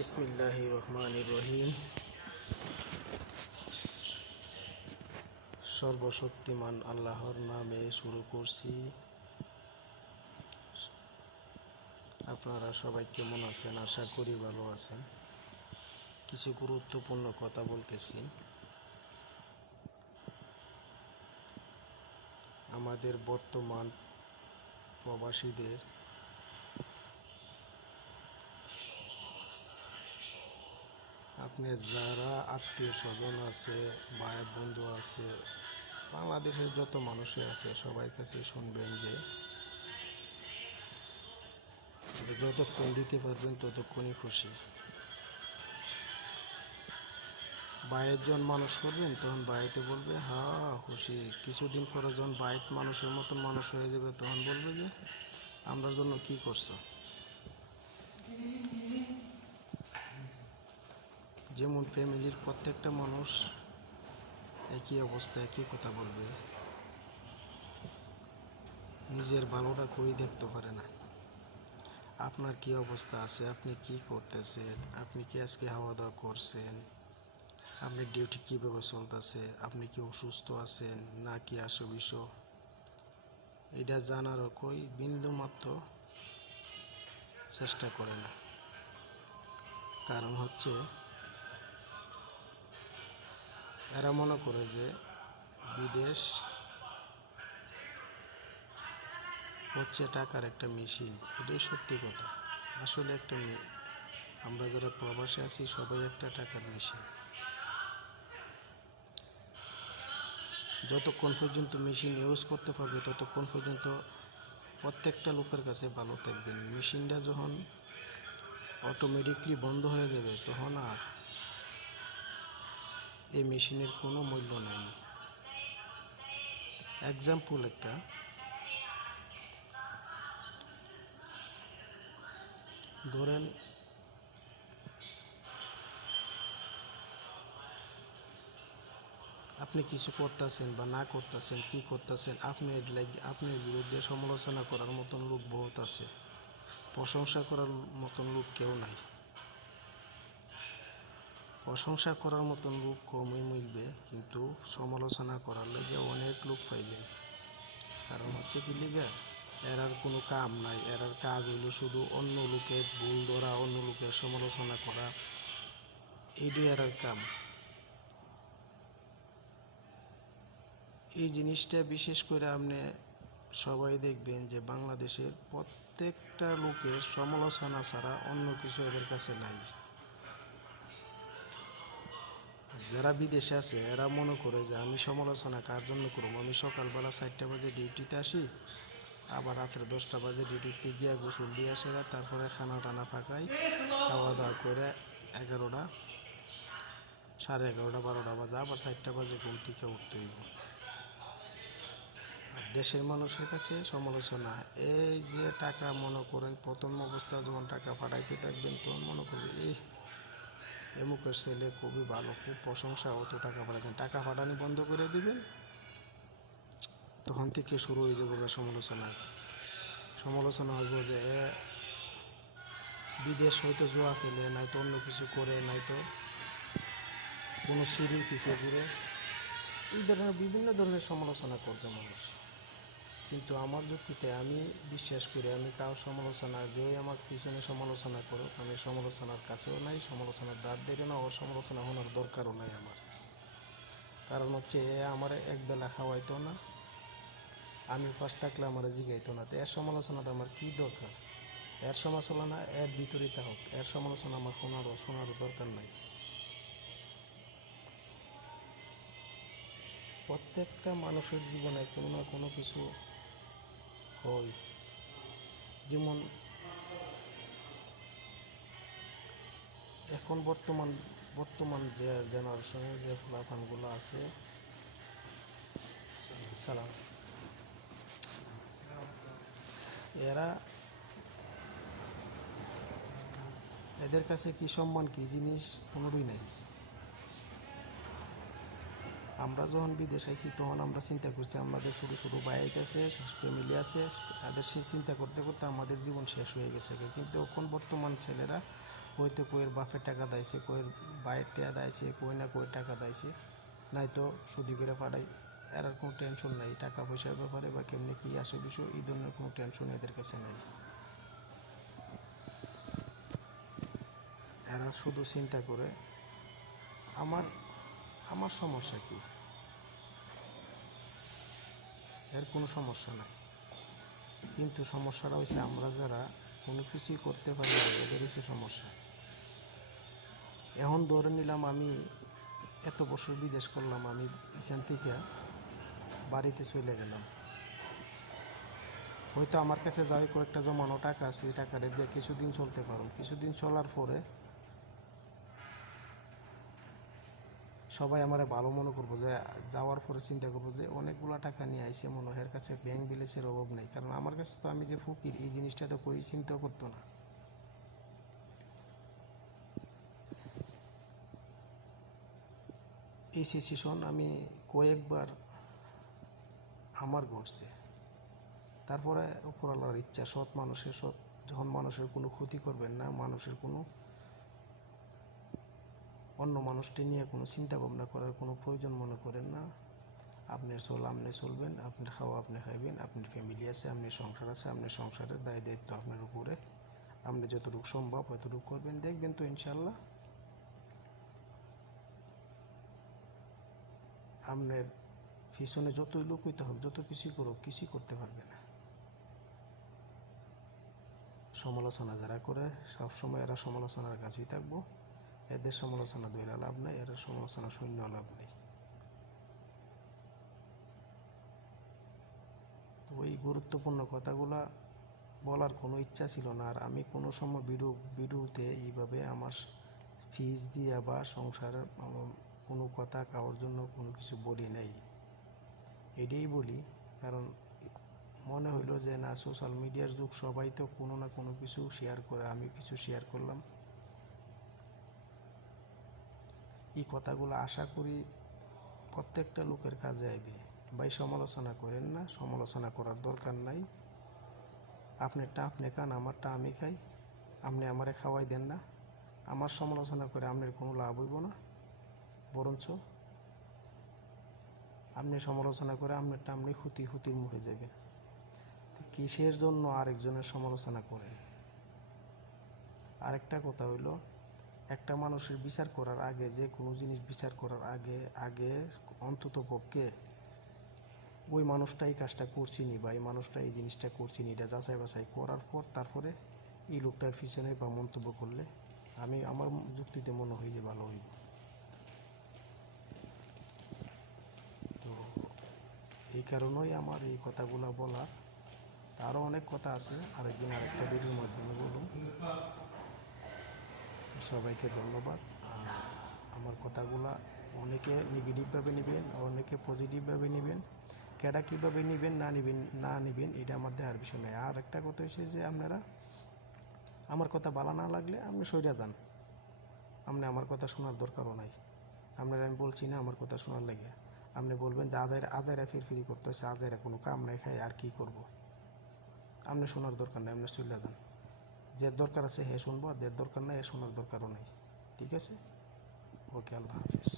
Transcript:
বিসমিল্লাহির রহমানির রহিম। সর্বশক্তিমান আল্লাহর নামে শুরু করছি। আপনারা সবাই কেমন আছেন? আশা করি ভালো আছেন। কিছু গুরুত্বপূর্ণ কথা বলতেছি। আমাদের বর্তমান প্রবাসীদের আপনি যারা আত্মীয় স্বজন আছে, ভাই বন্ধু আছে, বাংলাদেশের যত মানুষই আছে সবার কাছে শুনবেন যে যতক্ষণ দিতে পারবেন ততক্ষণই খুশি। বাইরের জন মানুষ করবেন তখন বাড়িতে বলবে হ্যাঁ খুশি। কিছুদিন পরে যখন বাইক মানুষের মতন মানুষ হয়ে যাবে তখন বলবে যে আমরার জন্য কি করছো। যেমন ফ্যামিলির প্রত্যেকটা মানুষ একই অবস্থা, একই কথা বলবে। নিজের ভালোটা কই দেখতে পারে না। আপনার কি অবস্থা আছে, আপনি কি করতেছেন, আপনি কি আজকে খাওয়া দাওয়া করছেন, আপনার ডিউটি কীভাবে চলতেছে, আপনি কি অসুস্থ আছেন না কি আসবিষ, এটা জানারও কই বিন্দুমাত্র চেষ্টা করে না। কারণ হচ্ছে এরা মনে করে যে বিদেশ হচ্ছে টাকার একটা মেশিন। এটাই সত্যি কথা। আসলে আমরা যারা প্রবাসে আছি সবাই একটা টাকার মেশিন। যতক্ষণ পর্যন্ত মেশিন ইউজ করতে পারবে ততক্ষণ পর্যন্ত প্রত্যেকটা লোকের কাছে ভালো থাকবেন। মেশিনটা যখন অটোমেটিকলি বন্ধ হয়ে যাবে তখন আর এই মেশিনের কোনো মূল্য নেই। এক্সাম্পল একটা, ধরেন আপনি কিছু করতেছেন বা না করতেছেন, কি করতেছেন, আপনার বিরুদ্ধে সমালোচনা করার মতন লোক বহুত আছে, প্রশংসা করার মতন লোক কেউ নাই। প্রশংসা করার মতন লোক কমই মিলবে, কিন্তু সমালোচনা করার লেগে অনেক লোক পাইবেন। কারণ হচ্ছে কি লিগা, এরার কোনো কাম নাই। এরার কাজ হইল শুধু অন্য লোকের ভুল ধরা, অন্য লোকের সমালোচনা করা, এইটাই এরার কাম। এই জিনিসটা বিশেষ করে আপনি সবাই দেখবেন যে বাংলাদেশের প্রত্যেকটা লোকের সমালোচনা ছাড়া অন্য কিছু এদের কাছে নাই। যারা বিদেশে আছে এরা মনে করে যে আমি সমালোচনা কার জন্য করবো, আমি সকালবেলা 4টা বাজে ডিউটিতে আসি, আবার রাত্রে 10টা বাজে ডিউটিতে গিয়া গোসল দিয়ে আসে, তারপরে খানা টানা পাকাই, খাওয়া দাওয়া করে 11টা, 11:30, 12টা বাজে আবার 4টা বাজে ঘুম থেকে উঠতে হইব। দেশের মানুষের কাছে সমালোচনা এই যে টাকা, মনে করেন প্রথম অবস্থা যখন টাকা পাঠাইতে থাকবেন তখন মনে করবে এমুকের ছেলে খুবই ভালো, খুব প্রশংসা, অত টাকা পাঠাচ্ছেন। টাকা পাঠানি বন্ধ করে দিবেন, তখন থেকে শুরু হয়ে যাবে সমালোচনা হইব যে বিদেশ হয়তো জোয়া ফেলে, নয়তো অন্য কিছু করে, নয়তো কোনো সিঁড়ির পিছিয়ে ঘুরে, এই ধরনের বিভিন্ন ধরনের সমালোচনা করবে মানুষ। কিন্তু আমার যুক্তিতে আমি বিশ্বাস করি, আমি কারো সমালোচনা, যে আমার পিছনে সমালোচনা করুক, আমি সমালোচনার কাছেও নাই, সমালোচনার দাঁত দেবে না, ও সমালোচনা হওয়ার দরকারও নাই আমার। কারণ হচ্ছে আমার একবেলা খাওয়াইতো না, আমি পাশ থাকলে আমার জিগাইতো না, তো এর সমালোচনাটা আমার কী দরকার? এর সমালোচনা এর ভিতরেই হোক, এর সমালোচনা আমার শোনারও দরকার নাই। প্রত্যেকটা মানুষের জীবনে কোনো না কোনো কিছু হয়। যেমন এখন বর্তমান যে জেনারেশনের যে ফলাফলগুলো আছে, সালাম, এদের কাছে কি সম্মান, কি জিনিস কোনোই নাই। আমরা যখন বিদেশ আইছি তখন আমরা চিন্তা করছি আমাদের ছোটো ছোটো বাইক আছে, ফ্যামিলি আছে, এদের চিন্তা করতে করতে আমাদের জীবন শেষ হয়ে গেছে। কিন্তু এখন বর্তমান ছেলেরা হয়তো কইয়ের বাপের টাকা দাইছে, কইয়ের বাইরের টাকা দাইছে, কই না কই টাকা দাইছে, নাই তো সুদি করে পাঠাই। এর আর কোনো টেনশন নাই টাকা পয়সার ব্যাপারে বা কেমনি কী আসে বিষয়, এই ধরনের কোনো টেনশন এদের কাছে নেই। এরা শুধু চিন্তা করে আমার আমার সমস্যা কী, এর কোনো সমস্যা নাই। কিন্তু সমস্যাটা হচ্ছে আমরা যারা কোনো কিছুই করতে পারি না, এদের হচ্ছে সমস্যা। এখন ধরে নিলাম আমি এত বছর বিদেশ করলাম, আমি এখান থেকে বাড়িতে চলে গেলাম, হয়তো আমার কাছে যাই কয়েকটা জমানো টাকা আছে, এই টাকাটা দিয়ে কিছুদিন চলতে পারো। কিছুদিন চলার পরে সবাই আমারে ভালো মনে করবো, যে যাওয়ার পরে চিন্তা করবো যে অনেকগুলো টাকা নিয়ে আইসে, মনে হয় এর কাছে ব্যাংক ব্যালেন্সের অভাব নেই। কারণ আমার কাছে তো আমি যে ফকির, এই জিনিসটা তো কই চিন্তাও করতো না। এই সিচুয়েশন আমি কয়েকবার আমার ঘটছে। তারপরে উপরওয়ালার ইচ্ছা, সৎ যখন মানুষের কোনো ক্ষতি করবেন না, মানুষের কোনো অন্য মানুষটি নিয়ে কোনো চিন্তা ভাবনা করার কোনো প্রয়োজন মনে করেন না। আপনার চল আপনি চলবেন, আপনার খাওয়া আপনি খাইবেন, আপনার ফ্যামিলি আছে, আপনার সংসার আছে, আপনার সংসারের দায় দায়িত্ব আপনার উপরে, আপনি যতটুকু সম্ভব ততটুকু করবেন। দেখবেন তো ইনশাল্লাহ আপনার পিছনে যতই লোক হইতে হোক, যত কিছুই করুক, কিছুই করতে পারবে না। সমালোচনা যারা করে সবসময় এরা সমালোচনার কাছেই থাকবো। এদের সমালোচনা ধরে লাভ নেই, এরা সমালোচনা শূন্য লাভ নেই। তো ওই গুরুত্বপূর্ণ কথাগুলা বলার কোনো ইচ্ছা ছিল না। আর আমি কোনো সময় ভিডিওতে এইভাবে আমার ফিজ দিয়ে বা সংসারের কোনো কথা কারোর জন্য কোনো কিছু বলি নাই। এটাই বলি কারণ মনে হইলো যে না, সোশ্যাল মিডিয়ার যুগ, সবাই তো কোনো না কোনো কিছু শেয়ার করে, আমি কিছু শেয়ার করলাম। এই কথাগুলো আশা করি প্রত্যেকটা লোকের কাজে আইবে। ভাই সমালোচনা করেন না, সমালোচনা করার দরকার নাই। আপনারটা আপনি খান, আমারটা আমি খাই। আপনি আমারে খাওয়াই দেন না, আমার সমালোচনা করে আপনার কোনো লাভ হইব না, বরঞ্চ আপনি সমালোচনা করে আপনারটা আপনি ক্ষতির মুখে যাবেন। কিসের জন্য আরেকজনের সমালোচনা করেন? আরেকটা কথা হইল, একটা মানুষের বিচার করার আগে, যে কোনো জিনিস বিচার করার আগে অন্তত পক্ষে ওই মানুষটা এই কাজটা করছিনি বা এই মানুষটা এই জিনিসটা করছিনি, এটা যাচাই বাছাই করার পর তারপরে এই লোকটার পিছনে বা মন্তব্য করলে আমার যুক্তিতে মনে হয় যে ভালো হইব। তো এই কারণেই আমার এই কথাগুলো বলার। আরও অনেক কথা আছে, আরেকদিন আরেকটা ভিডিওর মাধ্যমে বলুন। সবাইকে ধন্যবাদ। আর আমার কথাগুলা অনেকে নেগেটিভভাবে নেবেন, অনেকে পজিটিভভাবে নেবেন। কেডা কীভাবে নেবেন না নেবেন এটা আমার দেখার বিষয় নেই। আর একটা কথা হচ্ছে যে আপনারা আমার কথা ভালো না লাগলে আপনি সইরা যান, আপনি আমার কথা শোনার দরকারও নাই। আপনারা আমি বলছি না আমার কথা শোনার লাগে, আপনি বলবেন যে আজাইরা ফিরফিরি করতে হচ্ছে, আজাইরা কোনো কাম নাই, খাই আর কি করব। আপনি শোনার দরকার নেই, আপনি চলে যান। যে দরকার আছে হে শুনবো, আর যে দরকার নাই এ শোনার দরকারও নাই। ঠিক আছে? ওকে, আল্লাহ হাফিজ।